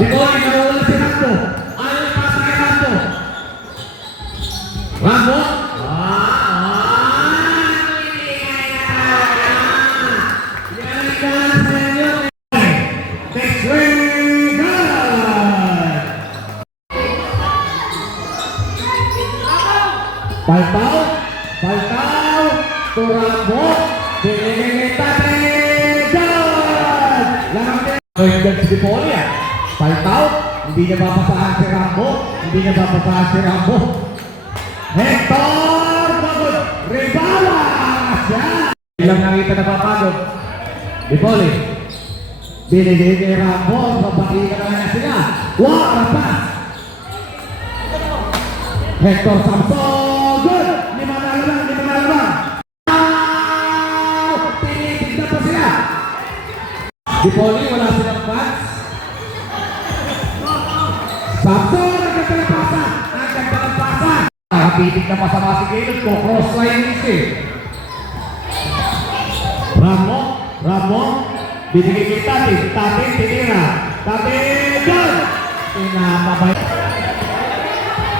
Bikoy, nawawala si Rambo. Ayaw pasa kay Rambo. Rambo. Next way, good! Palpao, to Rambo. Si Dipoli Palpao, hindi niya papasahan si Rambo. Hector, bagod, Rebalas! Ilang nakita na papagod. Dipoli, binigay ni Rambo, babaki ka naman sila. Warapas! Hector Samson, good! Lima na lang. Tinitignan pa sila. Dipoli, wala silang fans. Samson, ang ganda ng pasa. Nakapitig na masama si Gaylord ko. Crossline isi. Ramo. Binigay kay Tati. Tinira. Tati, good! Inamabay.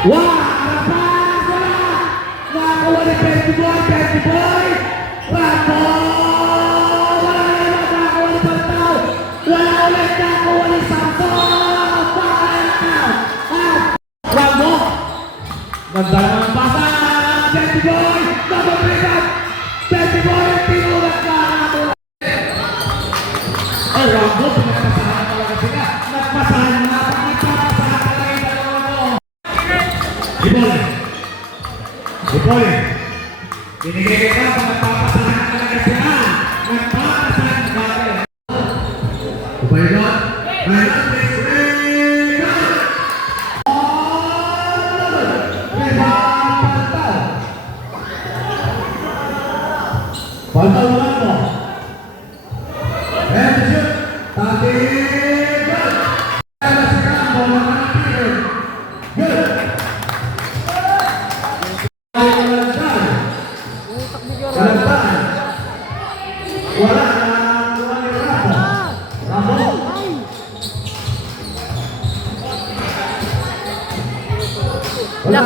Arapas! Nakakuha ni Petty Boy! Ramo! Wala ulit nakakuha ni Samson! Ramo! Ganda naman ang pasa! Petty Boy! Double breakup! Petty Boy! Tinulat ka! Ay, Rambo! Pinagpasahan talaga sila! Nagpasahan talaga yung dalawa mo! Dipoli! Binigay ka pa, nagpapasahan talaga sila! Nagpapasahan talaga! Ubayot! Palpao lang mo. And shoot. Tati. Good. Kaya si Rambo. Good. Kalantan. Wala ni Rambo. Wala